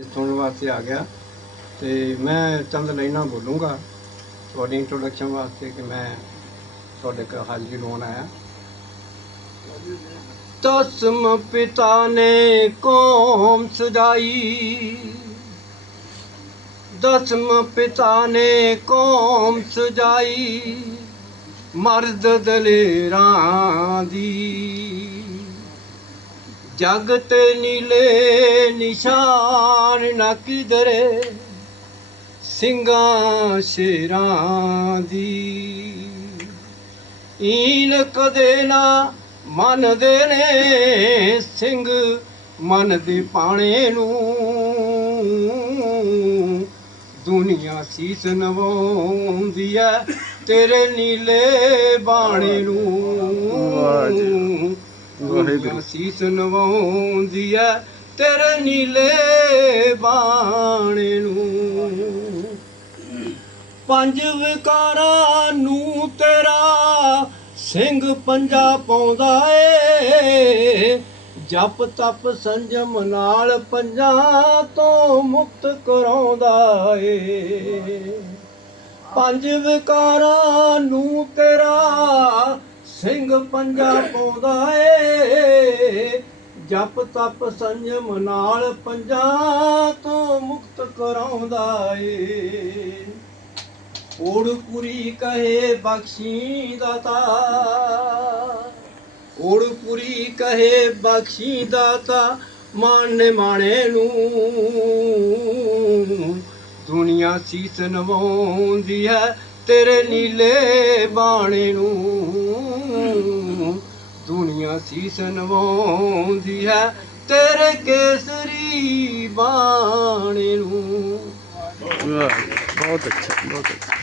ਇਸ ਸੁਣਨ ਵਾਸਤੇ ਆ ਗਿਆ। ਤੇ ਮੈਂ ਚੰਦ ਲਾਈਨਾਂ ਬੋਲੂੰਗਾ। ਤੁਹਾਡੀ ਇੰਟਰੋਡਕਸ਼ਨ ਵਾਸਤੇ ਕਿ ਮੈਂ ਤੁਹਾਡੇ ਕੋਲ ਹਾਜ਼ਰੀ ਲੋਨ ਆਇਆ। ਤਸਮ ਪਿਤਾ ਨੇ ਕੌਮ ਸਜਾਈ। ਦਸਮ ਪਿਤਾ ਨੇ ਕੌਮ ਸਜਾਈ। ਮਰਦ ਦਲੇਰਾਂ ਦੀ ਜਗਤ ਨੀਲੇ ਨਿਸ਼ਾਨ ਨਾ ਕਿਧਰੇ, ਸਿੰਘਾਂ ਸ਼ੇਰਾਂ ਦੀ। ਈਨ ਕਦੇ ਨਾ ਮੰਨਦੇ ਨੇ, ਸਿੰਘ ਮਨ ਦੇ ਪਾਣੇ ਨੂੰ। ਦੁਨੀਆ ਸੀਸ ਨਵਾਉਂਦੀ ਐ ਤੇਰੇ ਨੀਲੇ ਬਾਣੇ ਨੂੰ। ਵਾਹਿਗੁਰੂ। ਸੀਸ ਨਵਾਉਂਦੀ ਐ ਤੇਰੇ ਨੀਲੇ ਬਾਣੇ ਨੂੰ। ਪੰਜ ਵਿਕਾਰਾਂ ਨੂੰ ਤੇਰਾ ਸਿੰਘ ਪੰਜਾ ਪਾਉਂਦਾ ਏ। ਜਪ ਤਪ ਸੰਜਮ ਨਾਲ ਪੰਜਾਂ ਤੋਂ ਮੁਕਤ ਕਰਾਉਂਦਾ ਏ। ਪੰਜ ਵਿਕਾਰਾਂ ਨੂੰ ਤੇਰਾ ਸਿੰਘ ਪੰਜਾ ਪਾਉਂਦਾ ਏ। ਜਪ ਤਪ ਸੰਜਮ ਨਾਲ ਪੰਜਾਂ ਤੋਂ ਮੁਕਤ ਕਰਾਉਂਦਾ ਏ। ਓੜ ਪੁਰੀ ਕਹੇ ਬਖਸ਼ੀ ਦਾਤਾ। ਓੜ ਪੁਰੀ ਕਹੇ ਬਖਸ਼ੀ ਦਾਤਾ ਮਾਣੇ ਮਾਣੇ ਨੂੰ। ਦੁਨੀਆ ਸੀਸ ਨਵਾਉਂਦੀ ਹੈ ਤੇਰੇ ਨੀਲੇ ਬਾਣੇ ਨੂੰ। ਦੁਨੀਆ ਸੀਸ ਨਵਾਉਂਦੀ ਹੈ ਤੇਰੇ ਕੇਸਰੀ ਬਾਣੇ ਨੂੰ। ਬਹੁਤ ਅੱਛਾ ਬਹੁਤ ਅੱਛਾ।